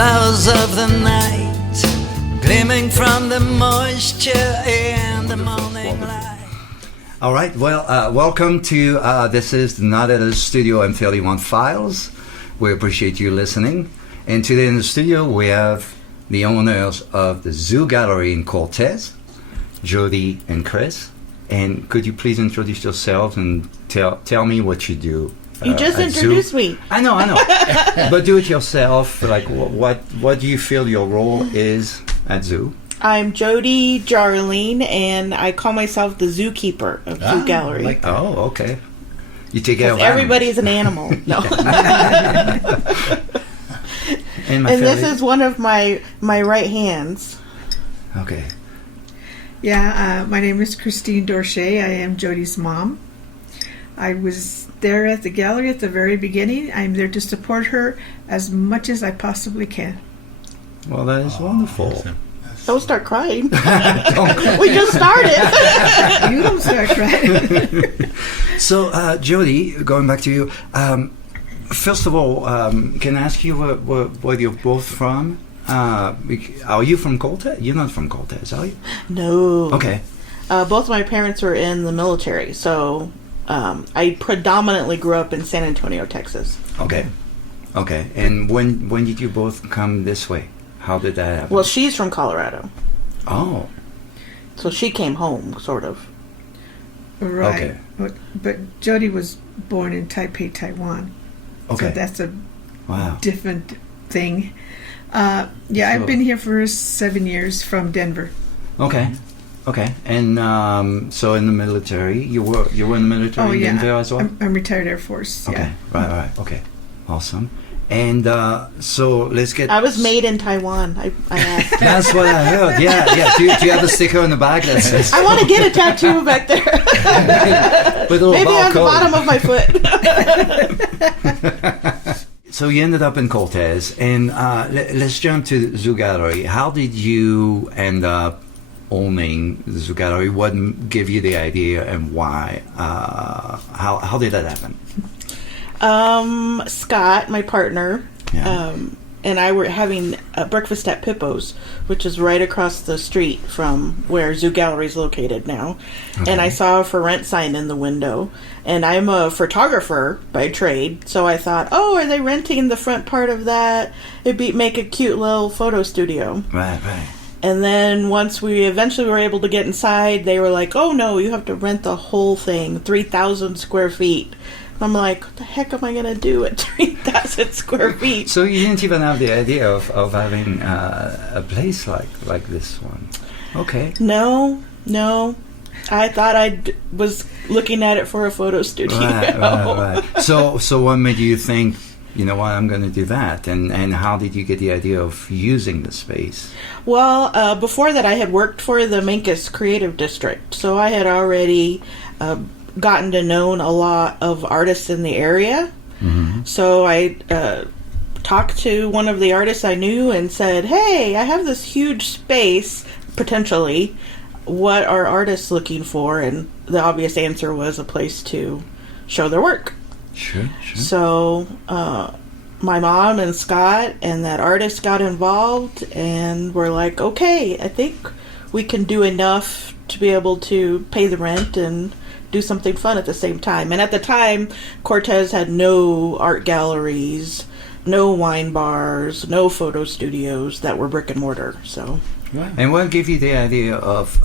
flowers of the night, gleaming from the moisture in the morning light. All right, well, welcome to, this is the Nautilus Studio M31 Files. We appreciate you listening. And today in the studio, we have the owners of the Zoo Gallery in Cortez, Jodi and Chris. And could you please introduce yourselves and tell me what you do? You just introduced me. I know. But do it yourself. Like, what do you feel your role is at Zoo? I'm Jodi Jahrling, and I call myself the zookeeper of Zoo Gallery. Okay. You take care of everybody's an animal. No. And this is one of my right hands. Okay. Yeah, my name is Christine Dorche. I am Jodi's mom. I was there at the gallery at the very beginning. I'm there to support her as much as I possibly can. Well, that is wonderful. Awesome. Don't start crying. We just started. You don't start crying. So, Jodi, going back to you, first of all, can I ask you where you're both from? Are you from Cortez? You're not from Cortez, are you? No. Okay. Both my parents were in the military, so I predominantly grew up in San Antonio, Texas. Okay. And when did you both come this way? How did that happen? Well, she's from Colorado. Oh. So she came home, sort of. Right. Okay. But Jodi was born in Taipei, Taiwan. Okay. So that's a different thing. I've been here for 7 years from Denver. Okay. And so in the military, you were in the military in Denver as well? I'm retired Air Force. Okay. Yeah. Right. Okay. Awesome. And so let's get... I was made in Taiwan. I asked. That's what I heard. Yeah. Do you have a sticker on the back that says... I want to get a tattoo back there. Maybe on the bottom of my foot. So you ended up in Cortez, and let's jump to the Zoo Gallery. How did you end up owning the Zoo Gallery? What gave you the idea, and why? How did that happen? Scott, my partner, and I were having breakfast at Pippo's, which is right across the street from where Zoo Gallery is located now. Okay. And I saw a for rent sign in the window. And I'm a photographer by trade, so I thought, are they renting the front part of that? It'd make a cute little photo studio. Right. And then once we eventually were able to get inside, they were like, oh no, you have to rent the whole thing, 3,000 square feet. I'm like, what the heck am I going to do at 3,000 square feet? So you didn't even have the idea of having a place like this one? Okay. No. I thought I was looking at it for a photo studio. Right. So what made you think, you know what, I'm going to do that? And how did you get the idea of using the space? Well, before that I had worked for the Mancus Creative District. So I had already... gotten to know a lot of artists in the area. Mm-hmm. So I talked to one of the artists I knew and said, hey, I have this huge space, potentially. What are artists looking for? And the obvious answer was a place to show their work. Sure. So my mom and Scott and that artist got involved, and we're like, okay, I think we can do enough to be able to pay the rent and do something fun at the same time. And at the time, Cortez had no art galleries, no wine bars, no photo studios that were brick and mortar. So, and what gave you the idea of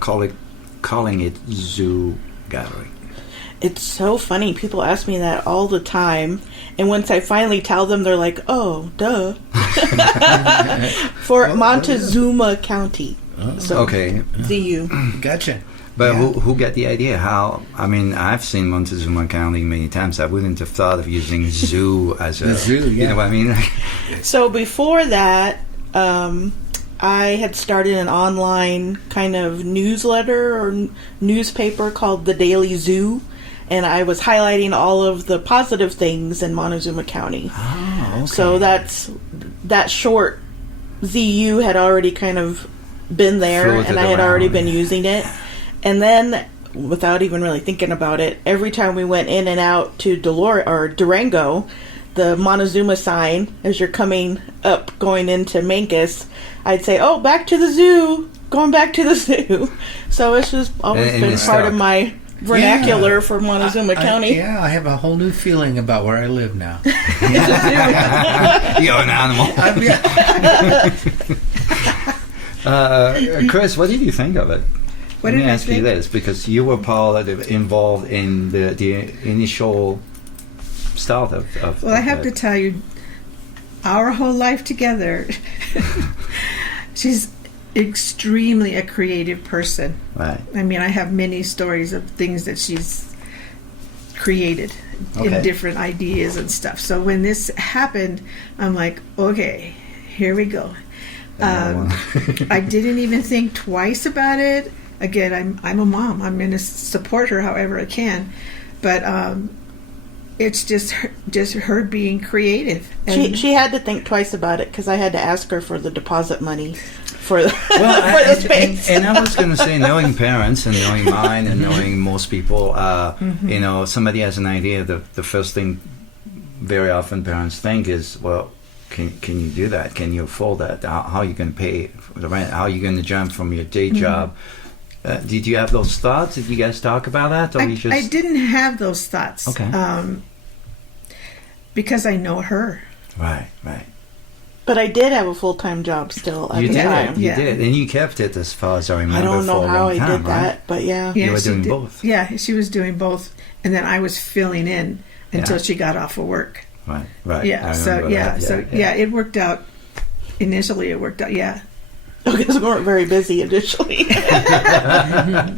calling it Zoo Gallery? It's so funny. People ask me that all the time, and once I finally tell them, they're like, "Oh, duh." For Montezuma County. So, okay. ZU. Gotcha. But who got the idea? I've seen Montezuma County many times. I wouldn't have thought of using zoo as a zoo. Yeah. You know what I mean? So before that, I had started an online kind of newsletter or newspaper called The Daily Zoo, and I was highlighting all of the positive things in Montezuma County. Oh, okay. So that short ZU had already kind of been there, Floated and I had around. already been using it. And then, without even really thinking about it, every time we went in and out to Durango, the Montezuma sign as you're coming up, going into Mancos, I'd say, "Oh, back to the zoo, going back to the zoo." So it's just always And been it's part stuck. of my vernacular for Montezuma County. I have a whole new feeling about where I live now. You're an animal. Chris, what did you think of it? What Let me did I ask you think? this, because you were involved in the initial start of Well, I have to it. tell you, our whole life together, she's extremely a creative person. Right. I mean, I have many stories of things that she's created Okay. in different ideas and stuff. So when this happened, I'm like, okay, here we go. I didn't even think twice about it. Again, I'm a mom. I'm going to support her however I can, but it's just her being creative. And She had to think twice about it because I had to ask her for the deposit money for the, Well, for the space. and I was going to say, knowing parents and knowing mine and knowing most people, you know, somebody has an idea. The first thing very often parents think is, well, can you do that? Can you afford that? How are you going to pay for the rent? How are you going to jump from your day job? Did you have those thoughts? Did you guys talk about that? Or you just... I didn't have those thoughts. Okay. Because I know her. Right. But I did have a full-time job still at You the did. time. You Yeah. did. And you kept it as far as I remember. I don't know for a how long I time, did right? that, but yeah. You were she doing did- both. Yeah, she was doing both, and then I was filling in until Yeah. she got off of work. Right. Yeah. I So remember yeah. that. So yeah, it worked out. Initially, it worked out. Yeah. Because we weren't very busy initially. Not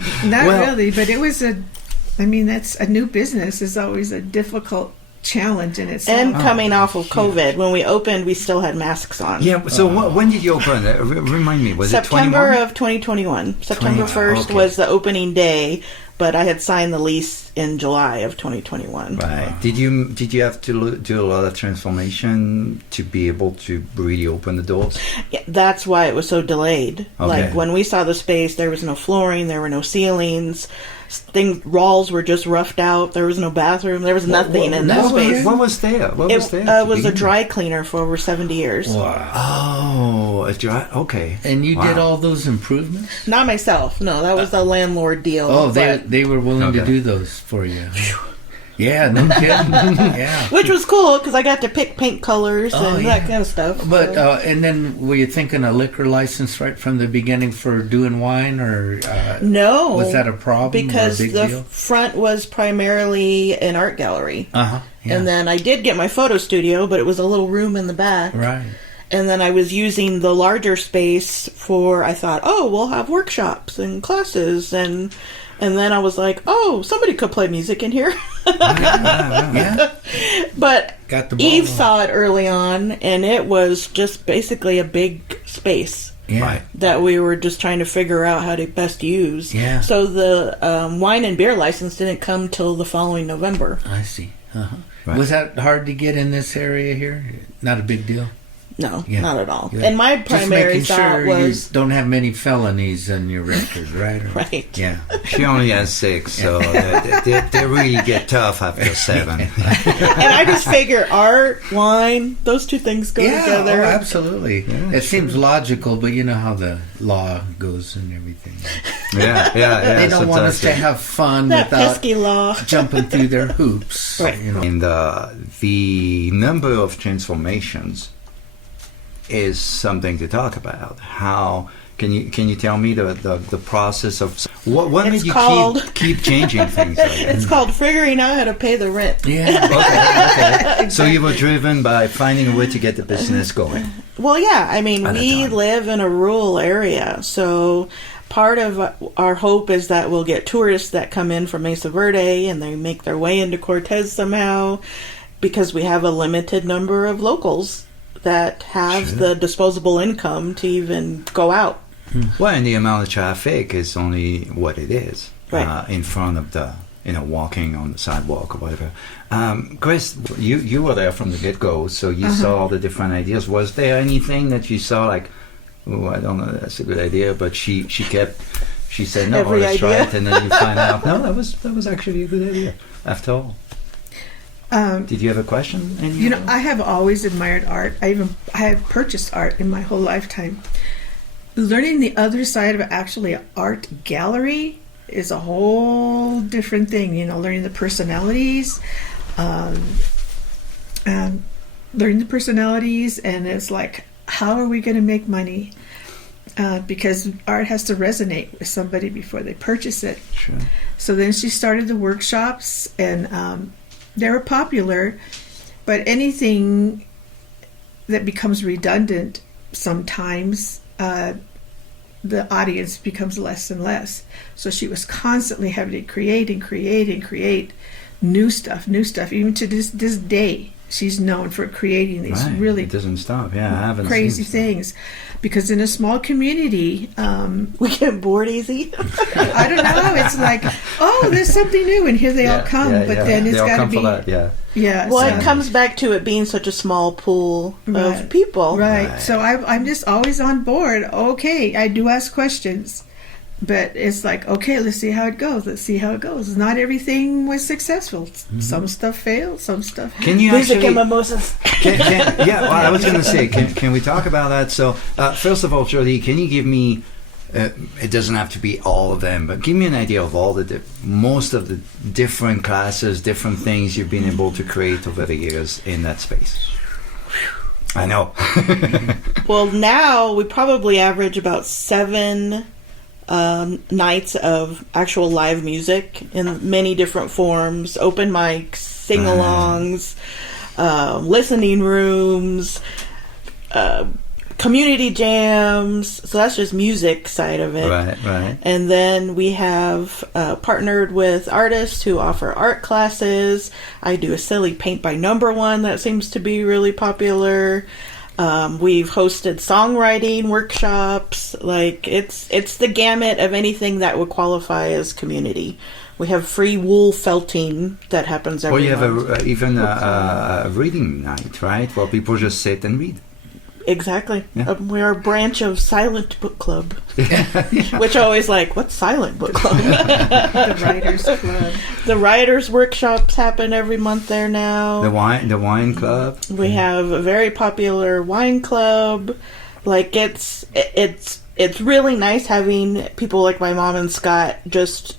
Well- really, but it was I mean, that's a new business is always a difficult challenge in itself. And coming off of COVID, when we opened, we still had masks on. Yeah. So when did you open? Remind me. Was September it 21? of 2021. September 1st okay. was the opening day, but I had signed the lease in July of 2021. Right. Did you have to do a lot of transformation to be able to really open the doors? Yeah, that's why it was so delayed. Okay. Like when we saw the space, there was no flooring, there were no ceilings, walls were just roughed out. There was no bathroom. There was nothing in that space. What was there? What was there? It to was a begin dry cleaner for over 70 years. Wow. Oh, a dry. Okay. And you did Wow. all those improvements? Not myself. No, that was the landlord deal. Oh, but- they were willing to Okay. do those for you. Yeah, no kidding. Yeah. which was cool because I got to pick paint colors Oh, and yeah. that kind of stuff. But so. and then were you thinking a liquor license right from the beginning for doing wine, or No. was that a problem? Because or a big the deal? front was primarily an art gallery. Yeah. And then I did get my photo studio, but it was a little room in the back. Right. And then I was using the larger space for, I thought, oh, we'll have workshops and classes. And then I was like, oh, somebody could play music in here. Yeah. But Got the ball Yves rolling. saw it early on, and it was just basically a big space Yeah. Right. that we were just trying to figure out how to best use. Yeah. So the wine and beer license didn't come till the following November. I see. Uh-huh. Right. Was that hard to get in this area here? Not a big deal. No, Yeah. not at all. Yeah. And my Just primary making thought sure was you don't have many felonies on your record, right? Or- right. Yeah. She only has 6, so they really get tough after 7. And I just figure art, wine, those two things go Yeah, together. oh, absolutely. Yeah, It seems logical, but you know how the law goes and everything. Yeah. They don't want us to sometimes have fun That without pesky law. jumping through their hoops. Right. You know. And the number of transformations is something to talk about. How can you tell me the process of what made It's you called- keep changing things like that? It's called figuring out how to pay the rent. Yeah. Okay. So you were driven by finding a way to get the business going. Well, yeah. I mean, At a we time. live in a rural area, so part of our hope is that we'll get tourists that come in from Mesa Verde and they make their way into Cortez somehow, because we have a limited number of locals that have Sure. the disposable income to even go out. Well, and the amount of traffic is only what it is Right. in front of the, walking on the sidewalk or whatever. Chris, you were there from the get-go, so you saw all the different ideas. Was there anything that you saw like, oh, I don't know, that's a good idea, but she said, no, Every let's try idea. it, and then you find out, no, that was actually a good idea, after all. Did you have a question? You know, I have always admired art. I have purchased art in my whole lifetime. Learning the other side of actually an art gallery is a whole different thing. You know, learning the personalities, learning the personalities, and it's like, how are we going to make money? Because art has to resonate with somebody before they purchase it. Sure. So then she started the workshops, and they were popular, but anything that becomes redundant sometimes, the audience becomes less and less. So she was constantly having to create new stuff. Even to this day, she's known for creating these really it doesn't stop. Yeah, I haven't crazy seen things. Because in a small community, We get bored easy. I don't know. It's like, oh, there's something new, and here they all come. But then it's got to be, yeah. Well, so- it comes back to it being such a small pool of people. Right. So I'm just always on board. Okay, I do ask questions, but it's like, okay, let's see how it goes. Not everything was successful. Some stuff failed. Some stuff. Can you Music actually? and mimosas. Well, I was going to say, can we talk about that? So, first of all, Jodi, can you give me? It doesn't have to be all of them, but give me an idea of all the most of the different classes, different things you've been able to create over the years in that space. I know. Well, now we probably average about 7 nights of actual live music in many different forms, open mics, sing-alongs, listening rooms, community jams. So that's just music side of it. Right. And then we have partnered with artists who offer art classes. I do a silly paint by number one that seems to be really popular. We've hosted songwriting workshops. Like it's the gamut of anything that would qualify as community. We have free wool felting that happens every month. Or you have even a reading night, right? Where people just sit and read. Exactly. Yeah. We're a branch of Silent Book Club. Which I always like, what's Silent Book Club? The Writers Club. The Writers Workshops happen every month there now. The wine club. We have a very popular wine club. Like it's really nice having people like my mom and Scott just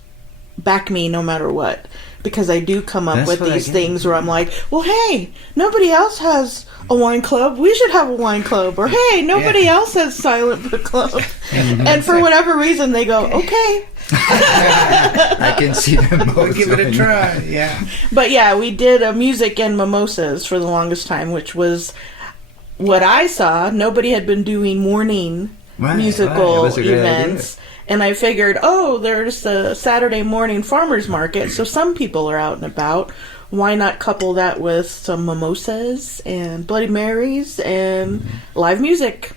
back me no matter what. Because I do come up with these things where I'm like, well, hey, nobody else has a wine club. We should have a wine club. Or, hey, nobody else has Silent Book Club. And for whatever reason, they go, okay. I can see them both. We'll give it a try, yeah. But yeah, we did a music and mimosas for the longest time, which was what I saw. Nobody had been doing morning musical events. And I figured, there's a Saturday morning farmer's market, so some people are out and about. Why not couple that with some mimosas and Bloody Marys and live music?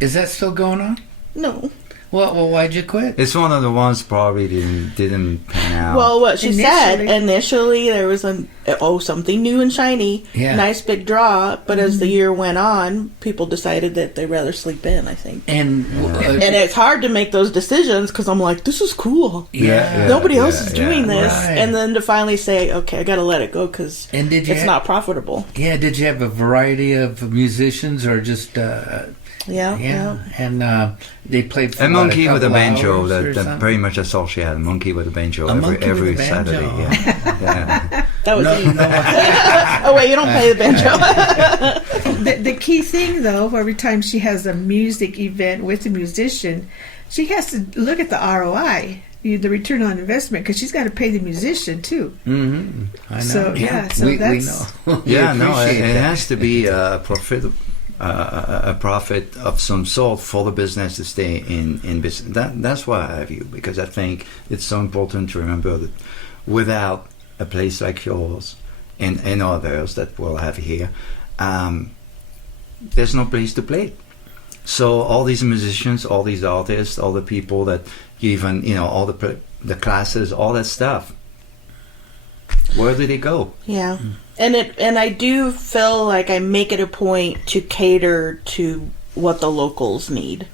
Is that still going on? No. Well, why'd you quit? It's one of the ones probably didn't pan out. Well, what she said initially, there was something new and shiny, nice big draw. But as the year went on, people decided that they'd rather sleep in. I think, and it's hard to make those decisions because I'm like, this is cool. Nobody else is doing this, and then to finally say, okay, I got to let it go because it's not profitable. Yeah, did you have a variety of musicians or just? Yeah. And they played for a monkey with a banjo. That pretty much that's all she had. A monkey with a banjo every Saturday. Yeah. That was oh wait, you don't play the banjo. The key thing, though, every time she has a music event with a musician, she has to look at the ROI. The return on investment, because she's got to pay the musician too. Mm-hmm. I know. So we that's know. It has to be a profit of some sort for the business to stay in business. That's why I have you, because I think it's so important to remember that without a place like yours and others that we'll have here, there's no place to play. So all these musicians, all these artists, all the people that even, all the classes, all that stuff, where do they go? Yeah. And I do feel like I make it a point to cater to what the locals need.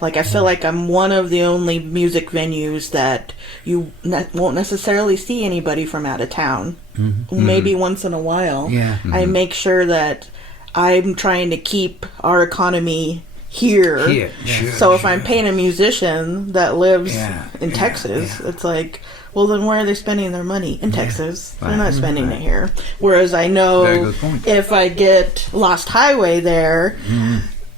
Like, I feel like I'm one of the only music venues that you won't necessarily see anybody from out of town. Maybe once in a while. Yeah. I make sure that I'm trying to keep our economy here. Sure, So if I'm paying a musician that lives in Yeah, Texas, yeah. it's like, well, then where are they spending their money? In Texas. They're not spending Right. it here. Whereas I Very know good point. if I get Lost Highway there,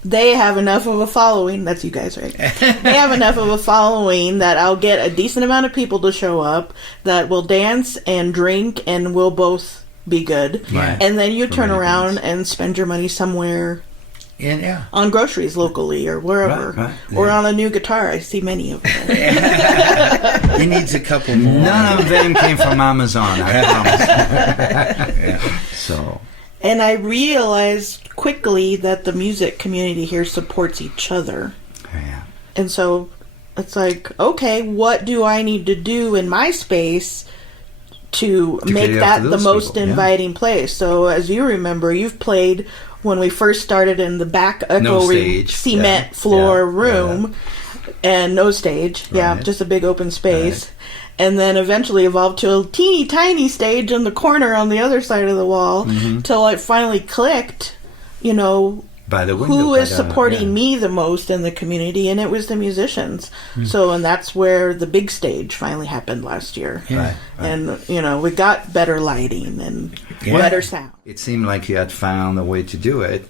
they have enough of a following. That's you guys, right? They have enough of a following that I'll get a decent amount of people to show up that will dance and drink and we'll both be good. Right. And then you turn many around things. and spend your money somewhere And yeah. on groceries locally or wherever. Right, Or yeah. on a new guitar. I see many of them. He needs a couple more. None of them came from Amazon, I promise. So, And I realized quickly that the music community here supports each other. yeah. And so it's like, okay, what do I need to do in my space to make cater that to the those most people, yeah. inviting place? So as you remember, you've played when we first started in the back echo stage, cement yeah, floor yeah, room and no stage. Yeah, Right. just a big open space. And then eventually evolved to a teeny tiny stage in the corner on the other side of the wall till it finally clicked, you know, By the window. who by is the- supporting yeah. me the most in the community, and it was the musicians. So, and that's where the big stage finally happened last year. Yeah. Right, right. And, you know, we got better lighting and Yeah. better sound. It seemed like you had found a way to do it.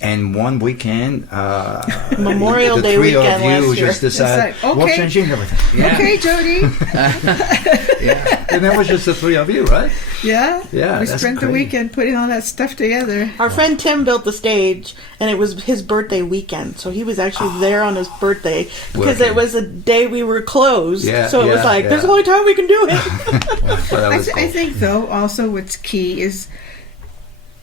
And one weekend, Memorial the Day three weekend of you last year. just decided, It's like, we're okay. changing everything. Yeah. Okay, Jodi. Yeah. And that was just the three of you, right? Yeah. Yeah, We that's spent the great. weekend putting all that stuff together. Our friend Tim built the stage, and it was his birthday weekend, so he was actually there on his birthday because Working. it was a day we were closed. Yeah, so it was yeah, like, yeah. there's the only time we can do it. But that I, was I cool. think, though, also what's key is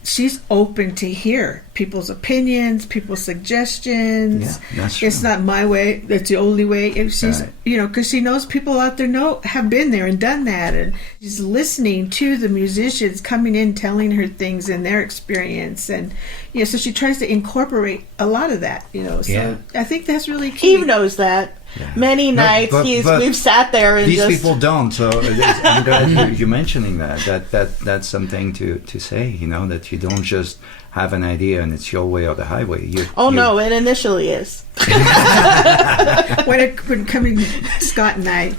she's open to hear people's opinions, people's suggestions. Yeah, that's true. It's not my way. That's the only way. If she's, Right. you know, because she knows people out there have been there and done that, and she's listening to the musicians coming in, telling her things and their experience, and you know, so she tries to incorporate a lot of that. You know, so Yeah. I think that's really key. Eve knows that. Yeah. Many No, nights but we've sat there and these just people don't, so I'm glad you're mentioning that's something to say, you know, that you don't just have an idea and it's your way or the highway. no, it initially is. when coming, Scott and I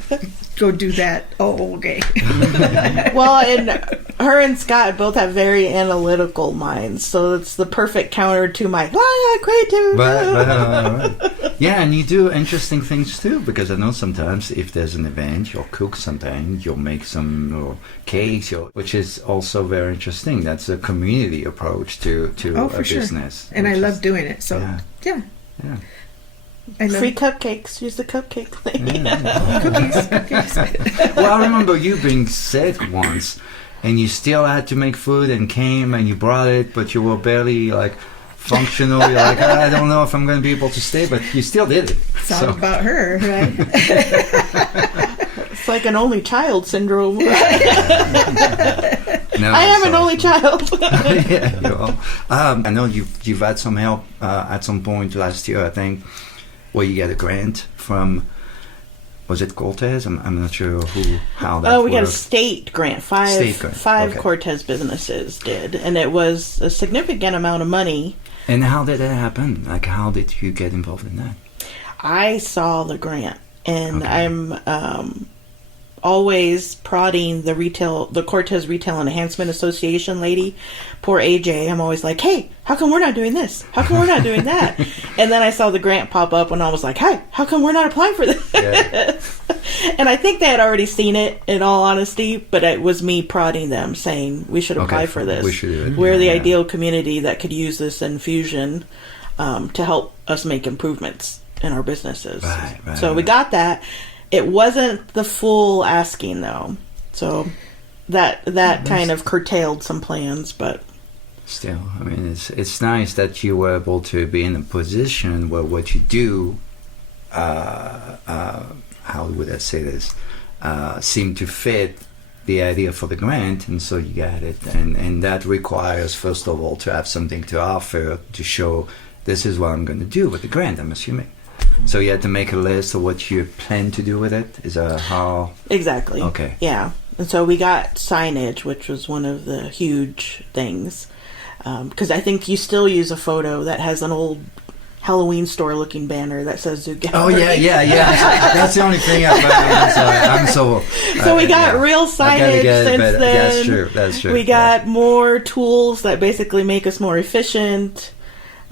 go do that. Oh, okay. Well, and her and Scott both have very analytical minds, so it's the perfect counter to my creativity. But yeah, and you do interesting things too, because I know sometimes if there's an event, you'll cook something, you'll make some cakes, which is also very interesting. That's a community approach to Oh, a for sure. business. And I which love is- doing it. So Yeah. yeah. Yeah. I love Free cupcakes. Use the cupcake thing. cookies. Well, I remember you being sick once, and you still had to make food and came and you brought it, but you were barely like functional. You're like, I don't know if I'm going to be able to stay, but you still did it. It's all about her, right? It's like an only child syndrome. No, I am it's an only child. Yeah, you are. I know you've had some help at some point last year, I think, where you get a grant from. Was it Cortez? I'm not sure how that. Oh, we got a worked. state grant. State grant, Five okay. Cortez businesses did, and it was a significant amount of money. And how did that happen? Like, how did you get involved in that? I saw the grant, and Okay. I'm always prodding the Cortez Retail and Enhancement Association lady. Poor AJ. I'm always like, hey, how come we're not doing this? How come we're not doing that? And then I saw the grant pop up, and I was like, hey, how come we're not applying for this? Yeah. And I think they had already seen it, in all honesty, but it was me prodding them, saying we should apply Okay, for this. we should do it. We're the Yeah. ideal community that could use this infusion to help us make improvements in our businesses. Right, So we right. got that. It wasn't the full asking, though. So that kind of curtailed some plans, but Still, I mean, it's nice that you were able to be in a position where what you do, how would I say this, seem to fit the idea for the grant, and so you got it. And that requires, first of all, to have something to offer to show this is what I'm going to do with the grant, I'm assuming. So you had to make a list of what you plan to do with it? Is that how? Exactly. Okay. Yeah. And so we got signage, which was one of the huge things. Because I think you still use a photo that has an old Halloween store looking banner that says Zoo Gallery. Oh, yeah. That's the only thing I'm so... So we got real signage since then. That's true. We got more tools that basically make us more efficient,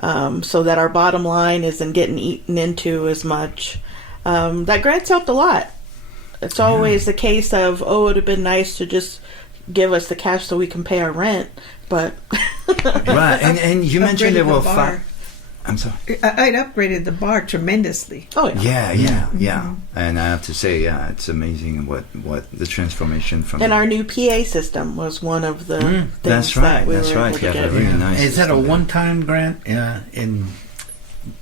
so that our bottom line isn't getting eaten into as much. That grant's helped a lot. It's always the case of, it would have been nice to just give us the cash so we can pay our rent, but... Right, and you mentioned there were 5... I'm sorry. I'd upgraded the bar tremendously. Oh, yeah. Yeah. And I have to say, it's amazing what the transformation from... And our new PA system was one of the things that's right, that we that's were right. able to Yeah, get. really nice. Is that a system. one-time grant? Yeah, and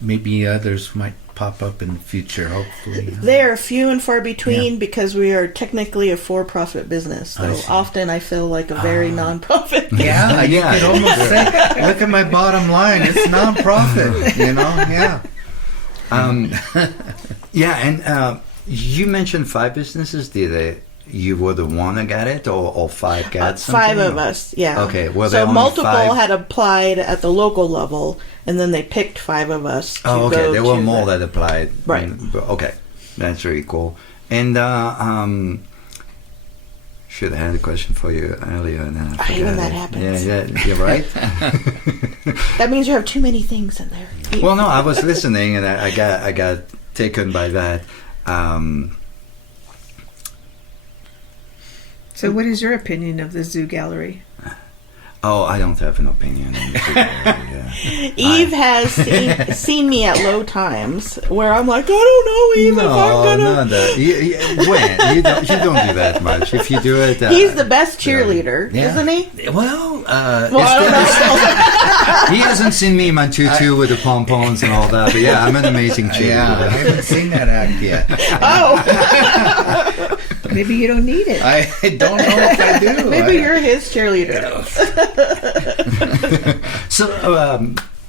maybe others might pop up in the future, hopefully. They are few and far between because we are technically a for-profit business. So often I feel like a very non-profit business. Yeah, you could almost say, look at my bottom line. It's non-profit, yeah. And you mentioned 5 businesses. You were the one that got it, or 5 got something? 5 of us, yeah. Okay, well, there so are only multiple 5? had applied at the local level, and then they picked 5 of us to Oh, okay. go There were to more the- that applied. Right. Okay. That's very cool. And should have had a question for you earlier, and then I forgot Even that it. happens. Yeah, you're right. That means you have too many things in there. Well, no, I was listening, and I got taken by that. So what is your opinion of the Zoo Gallery? Oh, I don't have an opinion. On Yves has seen me at low times where I'm like, I don't know, Yves, if I'm gonna... No, when? You don't do that much. If you do it... He's the best cheerleader, Yeah. isn't he? Well, I don't know. He hasn't seen me in my tutu with the pom-poms and all that, but yeah, I'm an amazing cheerleader. yeah, I haven't seen that act yet. Oh, Maybe you don't need it. I don't know if I do. maybe you're his cheerleader. So,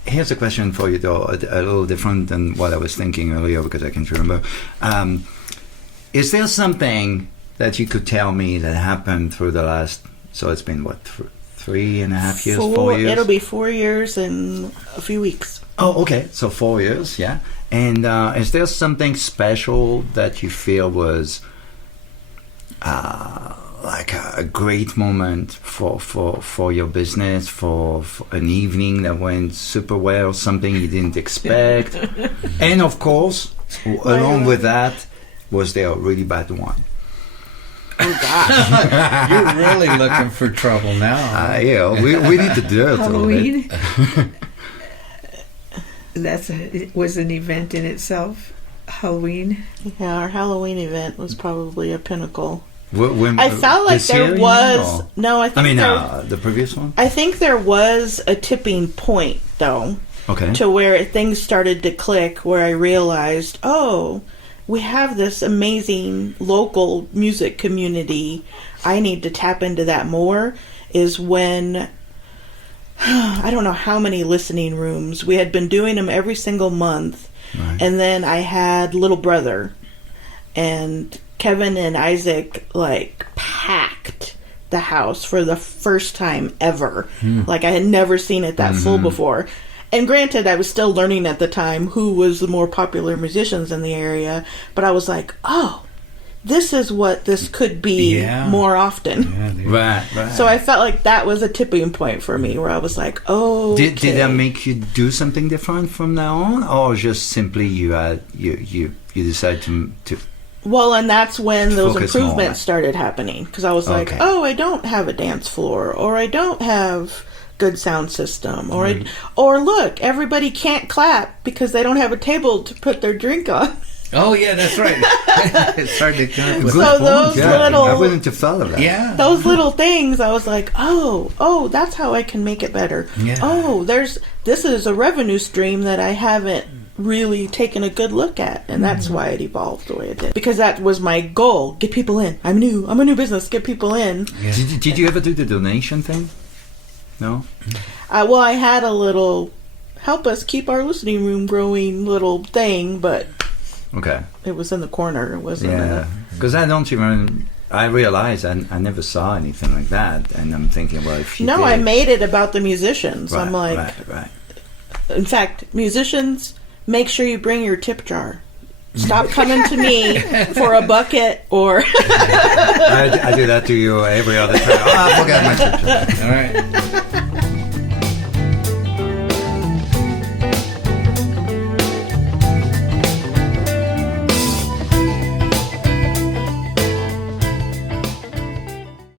here's a question for you, though, a little different than what I was thinking earlier, because I can't remember. Is there something that you could tell me that happened through the last... So it's been, what, 3.5 years, 4 years? It'll be 4 years in a few weeks. Oh, okay. So 4 years, yeah. And is there something special that you feel was... like a great moment for your business, for an evening that went super well, something you didn't expect, and of course, along with that, was there a really bad one? Oh gosh. You're really looking for trouble now. Yeah, we need to do it a little bit. Halloween. It was an event in itself. Halloween. Yeah, our Halloween event was probably a pinnacle. When, I felt like this year, there you was... mean, or- No, I think the previous one? I think there was a tipping point, though, Okay. to where things started to click, where I realized, we have this amazing local music community. I need to tap into that more, is when... I don't know how many listening rooms. We had been doing them every single month. Right. And then I had Little Brother. And Kevin and Isaac, packed the house for the first time ever. Like, I had never seen it that full before. And granted, I was still learning at the time who was the more popular musicians in the area. But I was like, this is what this could be more often. Right. So I felt like that was a tipping point for me, where I was like, Did that make you do something different from now on, or just simply you decided to Well, and that's when those Focus improvements more. started happening. Because I was like, Okay. I don't have a dance floor, or I don't have good sound system, or look, everybody can't clap because they don't have a table to put their drink on. Oh, yeah, that's right. It's hard to come up with. So those little- I wouldn't have thought of that. Yeah. Those little things, I was like, that's how I can make it better. Yeah. This is a revenue stream that I haven't really taken a good look at, and that's why it evolved the way it did. Because that was my goal: get people in. I'm a new business. Get people in. Yeah. Did you ever do the donation thing? No. I had a little help us keep our listening room growing little thing, but Okay. It was in the corner. It wasn't. Yeah. Because I don't even. I realized I never saw anything like that, and I'm thinking, well, if you No, did, I made it about the musicians. right, I'm like, right. in fact, musicians, make sure you bring your tip jar. Stop coming to me for a bucket or. I do that to you every other time. Oh, I forgot my picture. All right.